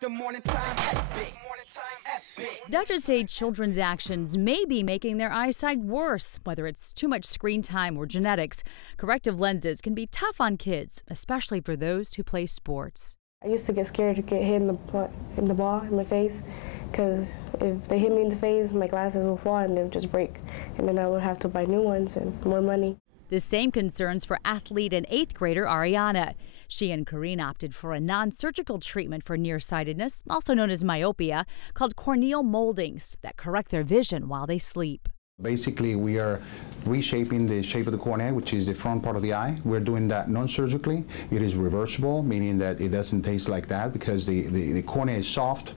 The morning time epic. Doctors say children's actions may be making their eyesight worse, whether it's too much screen time or genetics. Corrective lenses can be tough on kids, especially for those who play sports. I used to get scared to get hit in the ball in my face, because if they hit me in the face, my glasses will fall and they would just break, and then I would have to buy new ones and more money. The same concerns for athlete and 8th grader Ariana. She and Karine opted for a non-surgical treatment for nearsightedness, also known as myopia, called corneal moldings that correct their vision while they sleep. Basically, we are reshaping the shape of the cornea, which is the front part of the eye. We're doing that non-surgically. It is reversible, meaning that it doesn't taste like that because the cornea is soft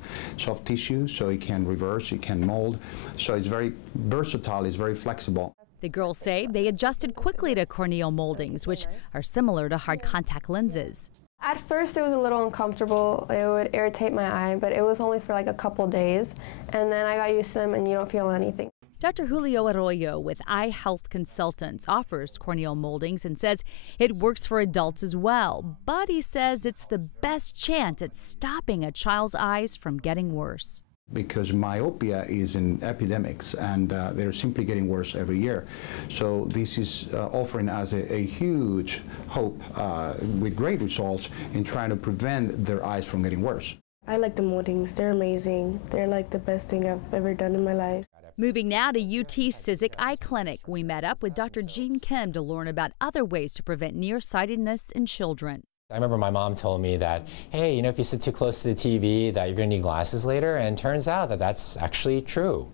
tissue, so it can reverse, it can mold. So it's very versatile, it's very flexible. The girls say they adjusted quickly to corneal moldings, which are similar to hard contact lenses. At first it was a little uncomfortable. It would irritate my eye, but it was only for like a couple days. And then I got used to them and you don't feel anything. Dr. Julio Arroyo with Eye Health Consultants offers corneal moldings and says it works for adults as well. But he says it's the best chance at stopping a child's eyes from getting worse. Because myopia is in epidemics and they're simply getting worse every year. So this is offering us a huge hope with great results in trying to prevent their eyes from getting worse. I like the moldings. They're amazing. They're like the best thing I've ever done in my life. Moving now to UT Cizik Eye Clinic, we met up with Dr. Jean Kim to learn about other ways to prevent nearsightedness in children. I remember my mom told me that, hey, if you sit too close to the TV, that you're going to need glasses later, and it turns out that that's actually true.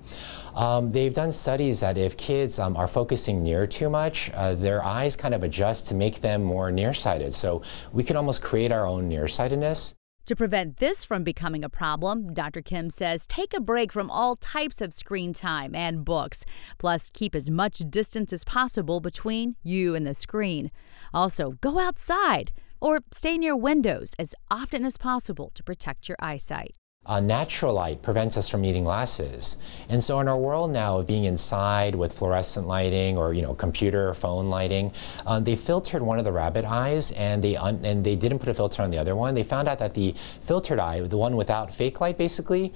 They've done studies that if kids are focusing near too much, their eyes kind of adjust to make them more nearsighted. So we can almost create our own nearsightedness. To prevent this from becoming a problem, Dr. Kim says take a break from all types of screen time and books. Plus, keep as much distance as possible between you and the screen. Also, go outside or stay near windows as often as possible to protect your eyesight. Natural light prevents us from needing glasses. And so in our world now of being inside with fluorescent lighting or computer, phone lighting, they filtered one of the rabbit eyes and they didn't put a filter on the other one. They found out that the filtered eye, the one without fake light basically,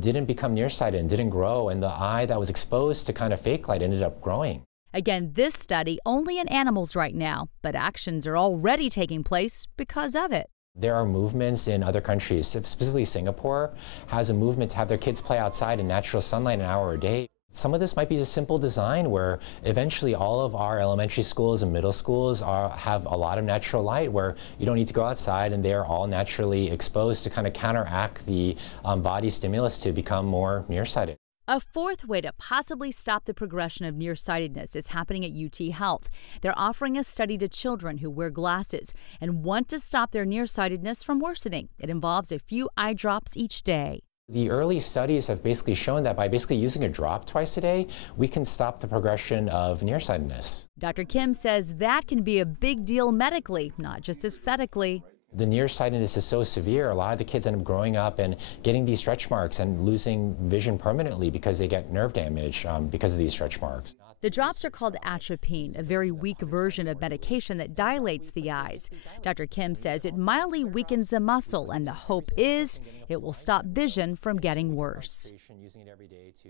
didn't become nearsighted and didn't grow, and the eye that was exposed to kind of fake light ended up growing. Again, this study only in animals right now, but actions are already taking place because of it. There are movements in other countries, specifically Singapore has a movement to have their kids play outside in natural sunlight an hour a day. Some of this might be just simple design where eventually all of our elementary schools and middle schools have a lot of natural light where you don't need to go outside and they are all naturally exposed to kind of counteract the body stimulus to become more nearsighted. A fourth way to possibly stop the progression of nearsightedness is happening at UT Health. They're offering a study to children who wear glasses and want to stop their nearsightedness from worsening. It involves a few eye drops each day. The early studies have basically shown that by basically using a drop twice a day, we can stop the progression of nearsightedness. Dr. Kim says that can be a big deal medically, not just aesthetically. The nearsightedness is so severe, a lot of the kids end up growing up and getting these stretch marks and losing vision permanently because they get nerve damage because of these stretch marks. The drops are called atropine, a very weak version of medication that dilates the eyes. Dr. Kim says it mildly weakens the muscle, and the hope is it will stop vision from getting worse. Using it every day to,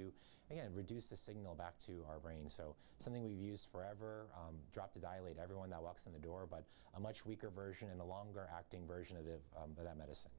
again, reduce the signal back to our brain. So something we've used forever, drop to dilate everyone that walks in the door, but a much weaker version and a longer acting version of that medicine.